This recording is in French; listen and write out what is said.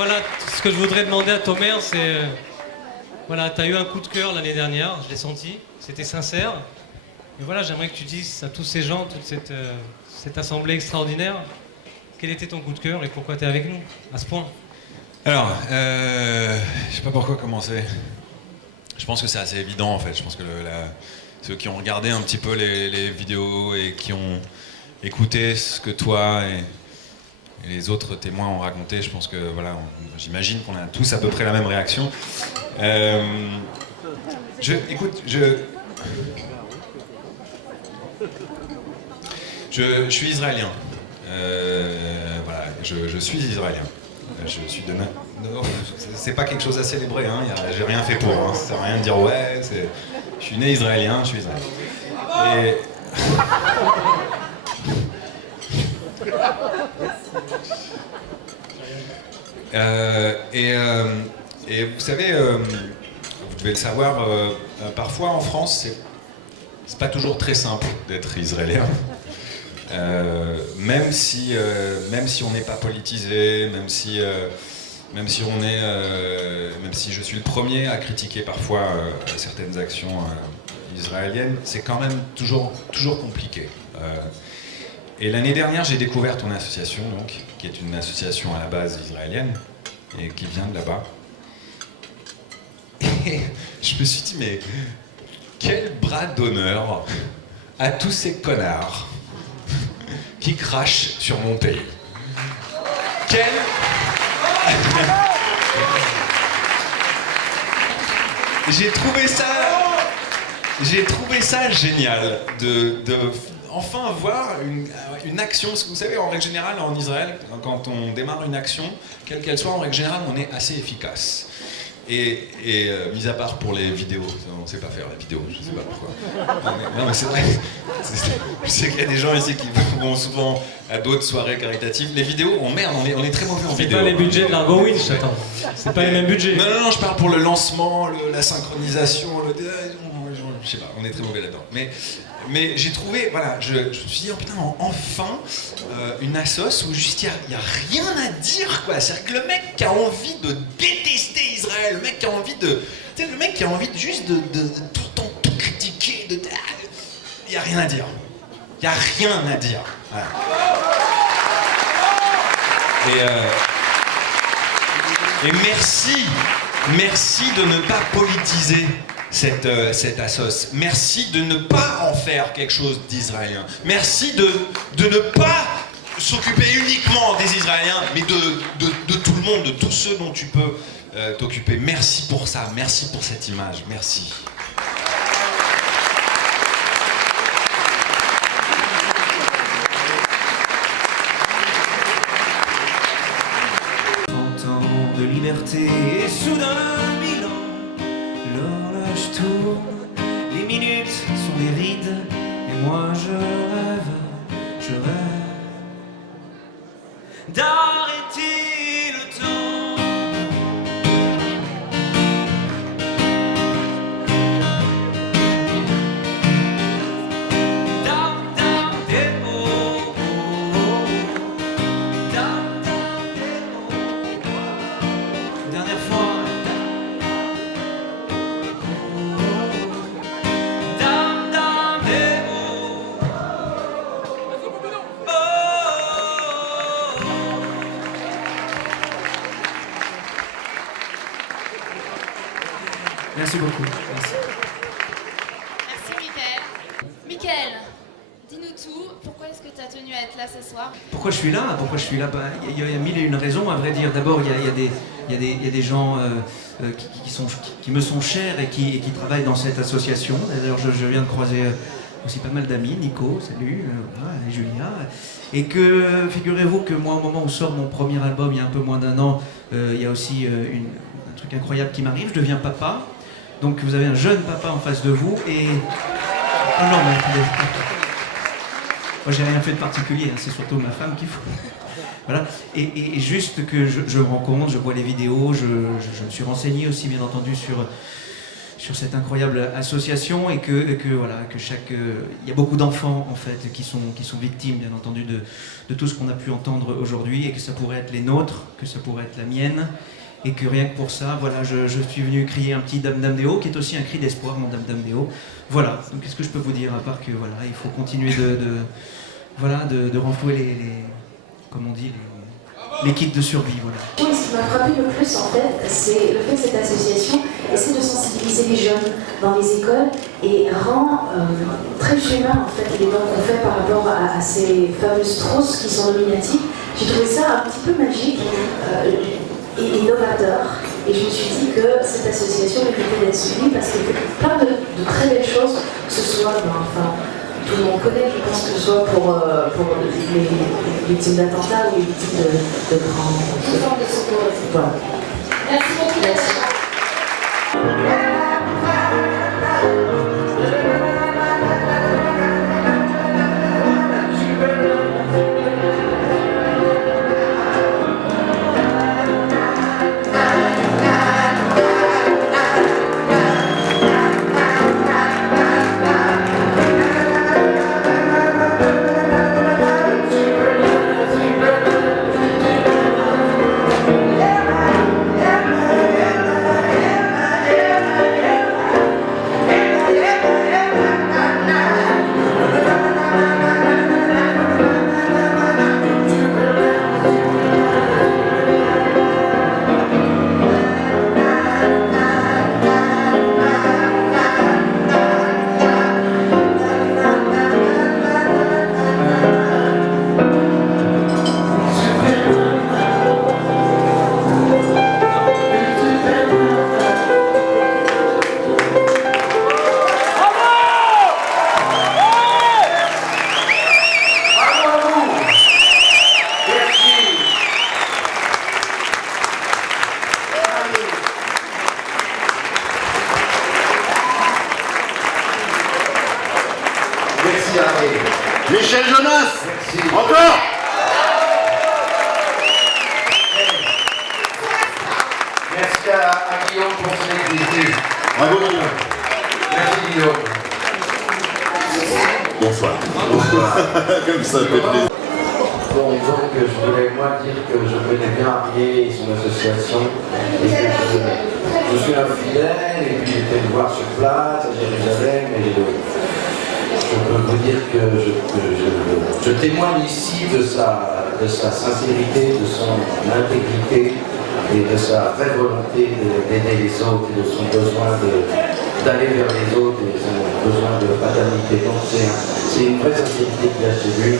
voilà, ce que je voudrais demander à Tomer, c'est... voilà, tu as eu un coup de cœur l'année dernière, je l'ai senti, c'était sincère. Et voilà, j'aimerais que tu dises à tous ces gens, toute cette assemblée extraordinaire, quel était ton coup de cœur et pourquoi tu es avec nous, à ce point. Alors, je sais pas par quoi commencer. Je pense que c'est assez évident en fait. Je pense que ceux qui ont regardé un petit peu les vidéos et qui ont écouté ce que toi et les autres témoins ont raconté, je pense que voilà, j'imagine qu'on a tous à peu près la même réaction. Écoute, je suis israélien. Voilà, je suis israélien. Je suis de... Non, c'est pas quelque chose à célébrer, hein. J'ai rien fait pour, hein. Ça sert à rien de dire ouais, je suis né israélien, je suis israélien. Et vous savez, vous devez le savoir, parfois en France, c'est pas toujours très simple d'être israélien. Même si on n'est pas politisé, même si je suis le premier à critiquer parfois certaines actions israéliennes, c'est quand même toujours compliqué. Et l'année dernière, j'ai découvert ton association, donc, qui est une association à la base israélienne et qui vient de là-bas. Et je me suis dit, mais quel bras d'honneur à tous ces connards qui crachent sur mon pays. J'ai trouvé ça génial de enfin voir une action, parce que vous savez, en règle générale, en Israël, quand on démarre une action, quelle qu'elle soit, en règle générale, on est assez efficace. Et mis à part pour les vidéos, on ne sait pas faire les vidéos, je ne sais pas pourquoi. Non mais c'est vrai, je sais qu'il y a des gens ici qui vont souvent à d'autres soirées caritatives. Les vidéos, on est très mauvais en vidéo. C'est pas les budgets de l'Argo Winch, attends. C'est pas les mêmes budgets. Non, je parle pour le lancement, la synchronisation, je sais pas, on est très mauvais là-dedans. Mais j'ai trouvé, voilà, je me suis dit, oh putain, enfin, une assoce où juste il n'y a rien à dire, quoi. C'est-à-dire que le mec qui a envie de détester Israël, le mec qui a envie de... Tu sais, le mec qui a envie de juste de tout le temps tout critiquer, il n'y a rien à dire. Il n'y a rien à dire. Voilà. Et merci de ne pas politiser cette assoce. Merci de ne pas en faire quelque chose d'israélien. Merci de ne pas s'occuper uniquement des Israéliens, mais de tout le monde, de tous ceux dont tu peux t'occuper. Merci pour ça, merci pour cette image, merci. De liberté et soudain un bilan, l'horloge tourne, les minutes sont des rides et moi je rêve d'arrêter le temps. Down, down, des mots, down, down, des mots. Dernière fois. Down, down, des mots. Merci beaucoup. Merci. Merci Mickaël. Mickaël, dis-nous tout. Pourquoi est-ce que tu as tenu à être là ce soir? Pourquoi je suis là? Il y a mille et une raisons, à vrai dire. D'abord, il y a des gens qui me sont chers et qui travaillent dans cette association. D'ailleurs, je viens de croiser aussi pas mal d'amis. Nico, salut, voilà, et Julia. Et que, figurez-vous que moi, au moment où sort mon premier album, il y a un peu moins d'un an, il y a aussi un truc incroyable qui m'arrive. Je deviens papa. Donc, vous avez un jeune papa en face de vous et... Oh non, mais attendez. Moi, j'ai rien fait de particulier, hein, c'est surtout ma femme qu'il faut. Voilà. Et juste que je me rends compte, je vois les vidéos, je me suis renseigné aussi, bien entendu, sur cette incroyable association et voilà, que il y a beaucoup d'enfants en fait qui sont victimes bien entendu de tout ce qu'on a pu entendre aujourd'hui et que ça pourrait être les nôtres, que ça pourrait être la mienne et que rien que pour ça, voilà, je suis venu crier un petit Dam Dam Deo qui est aussi un cri d'espoir, mon Dam Dam Deo. Voilà, donc qu'est-ce que je peux vous dire à part que voilà, il faut continuer de renflouer comme on dit, les kits de survie. Voilà. Oui, ce qui m'a frappé le plus en fait, c'est le fait que cette association essaie de sensibiliser les jeunes dans les écoles et rend très humain en fait les dons qu'on fait par rapport à ces fameuses trousses qui sont nominatives. J'ai trouvé ça un petit peu magique et innovateur. Et je me suis dit que cette association méritait d'être suivie parce qu'elle fait plein de très belles choses, que ce soit tout le monde connaît, je pense, que ce soit pour les victimes d'attentats ou les victimes de grands secours. Voilà. Merci beaucoup. Merci. Merci Harry. Michel Jonas. Merci. Encore. Merci à Guillaume pour son église. Bravo Guillaume. Merci Guillaume. Bonsoir. Bonsoir. Comme ça fait plaisir. Bon, donc je voulais moi dire que je connais bien Arié et son association et que je suis un fidèle et puis j'étais le voir sur place à Jérusalem et je peux vous dire que je témoigne ici de sa sincérité, de son intégrité et de sa vraie volonté d'aider les autres et de son besoin d'aller vers les autres et son besoin de paternité. Donc c'est une vraie sincérité qu'il a chez lui.